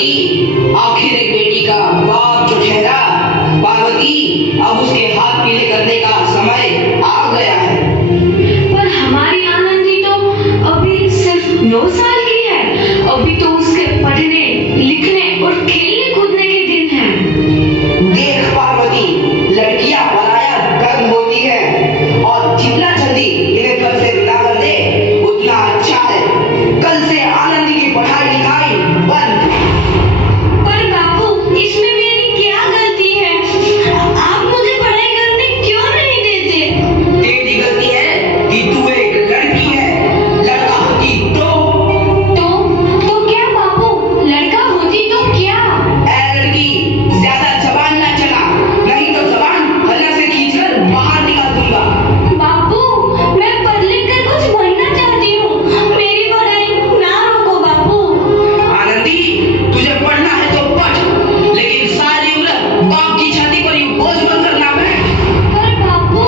पार्वती, आखिर एक बेटी का बाप जो ठहरा। पार्वती, अब उसके हाथ पीले करने का समय आ गया है। पर हमारी आनंदी तो अभी सिर्फ 9 साल की है। अभी तो उसके पढ़ने, लिखने और खेलने कूदने के दिन हैं। देख पार्वती, लड़कियां पराया धन होती है और जितना जल्दी इन्हें घर से विदा कर दे उतना अच्छा है। कल से आनंदी की पढ़ाई लिखाई बंद। पर बापू, इसमें मेरी क्या गलती है? आप मुझे पढ़ाई करने क्यों नहीं देते? तेरी गलती है कि तू एक लड़की है। लड़का होती तो क्या बापू? लड़का होती तो क्या? ऐ लड़की, ज्यादा जबान ना चला, नहीं तो जबान हल्ला से खींचकर बाहर निकाल दूंगा। बापू, मैं पढ़ लिख कर कुछ बनना चाहती हूँ। मेरी पढ़ाई ना रोको बापू। आनंदी, तुझे पढ़ना है तो पढ़, लेकिन सारी उम्र बाप की छाती पर ही बोझ बनकर ना बैठ। पर बापू,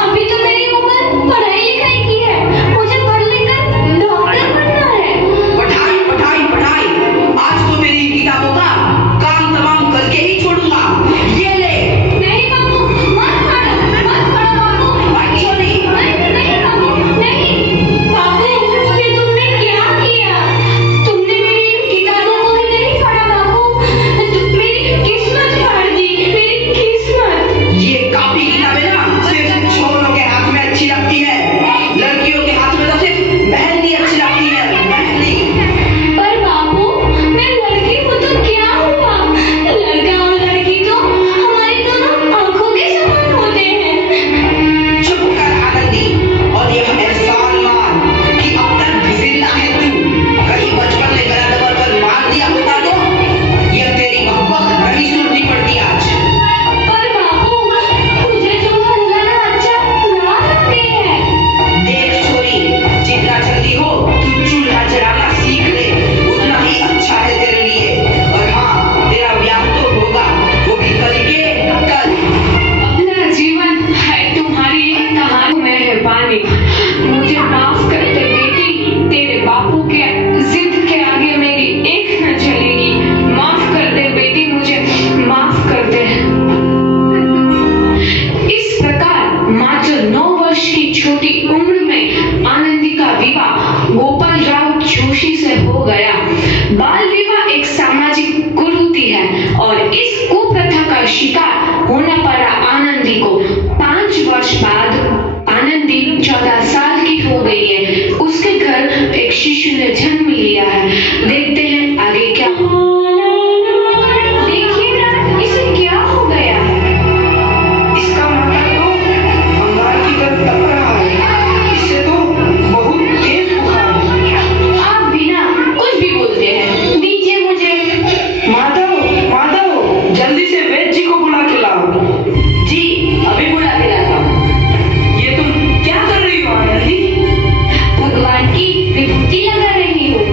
अभी तो मेरी उम्र पढ़ाई लिखाई की है। मुझे पढ़ लिख कर डॉक्टर बनना है। पढ़ाई पढ़ाई पढ़ाई, आज तो मेरी किताबों का काम तमाम करके ही छोड़ूंगा। ये ले। नहीं बापू, मत पढ़ो बापू। क्यों नहीं? नहीं बापू, नहीं। बापू, ये तुमने क्या किया? तुमने मेरी किताबों को भी नहीं पढ़ा बापू। मेरी किस्मत फाड़ दी, मेरी किस्मत। ये कापी किताबें ना सिर्फ छोरों के हाथ में अच्छी लगती है। लड़कियों के हाथ में तो सिर्फ मेहंदी अच्छी लगती है, मेहंदी। पर बापू, मैं लड़की हूँ तो क्या हुआ? लड़का और लड़की तो हमारी दोनों आंखों के समान होते हैं। चुप कर आनंदी, और यह एहसान मान कि अब तक जिंदा है तू। कहीं बचपन में गला दबाकर मार दिया होता तो यह तेरी बकबक नहीं सुननी पड़ती आज। पर बापू, मुझे तुम्हारा गाना अच्छा ना लगते हैं। देख छोरी, जितना जल्दी हो तू चूल्हा जलाना सीख ले, उतना ही अच्छा है तेरे लिए। और हाँ, तेरा ब्याह तो होगा, वो भी कल के कल। अपना जीवन है तुम्हारी एक कहानी मेहरबानी। मुझे माफ कर दे बेटी, तेरे बापू के जिद के आगे मेरी एक न चलेगी। माफ कर दे बेटी, मुझे माफ कर दे। इस प्रकार मात्र 9 वर्ष की छोटी उम्र में आनंदी का विवाह गोपाल राव जोशी से हो गया। बाल विवाह एक सामाजिक कुरीति है और इस कुप्रथा का शिकार होना पड़ा आनंदी को। 5 वर्ष बाद आनंदी 14 साल की हो गई है। उसके घर एक शिशु ने जन्म लिया है। देखते हैं आगे क्या हो। देखिए ना, इसे क्या हो गया है? इसका माथा तो अंगार की तरफ तप रहा है। इससे तो बहुत तेज बुखार है। आप बिना कुछ भी बोलते हैं। दीजिए मुझे। माधव, माधव, जल्दी से वैद्य जी को बुला के लाओ। जी, अभी बुला के लाता हूँ। ये तुम क्या कर रही हो आनंदी? भगवान की विभूति लगा रही हूँ।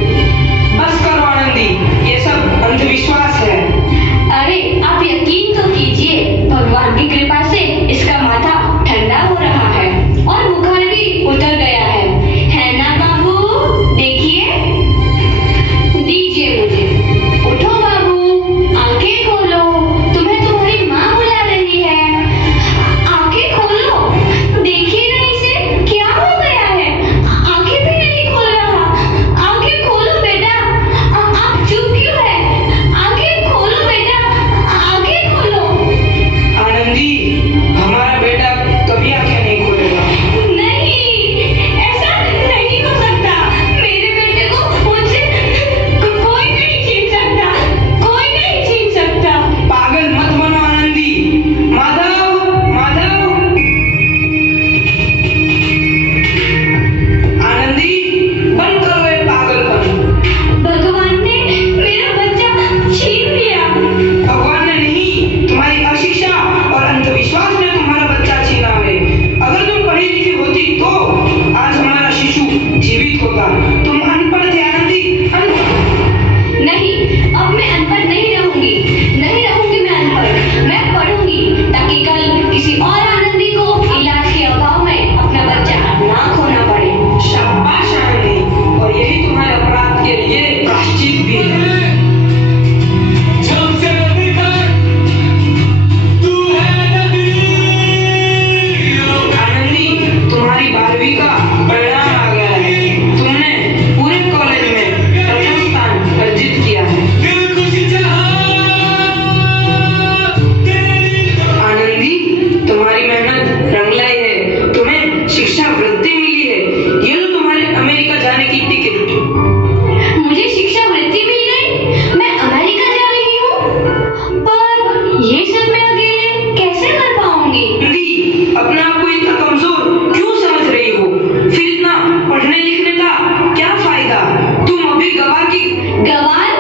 कि गवार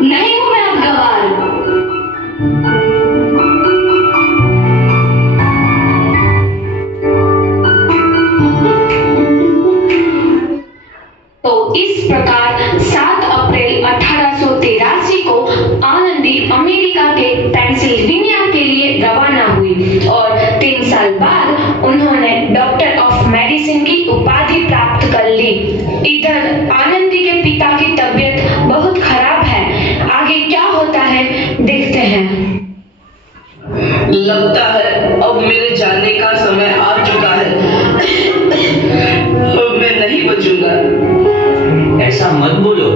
नहीं हूं मैं अब गवार। तो इस प्रकार 7 अप्रैल 1883 को आनंदी अमेरिका के पेंसिल्वेनिया के लिए रवाना हुई और 3 साल बाद उन्होंने डॉक्टर ऑफ मेडिसिन की उपाधि प्राप्त कर ली। इधर आनंदी के पिता की तबीयत बहुत खराब है। आगे क्या होता है देखते हैं। लगता है अब मेरे जाने का समय आ चुका है। अब मैं नहीं बचूंगा। ऐसा मत बोलो,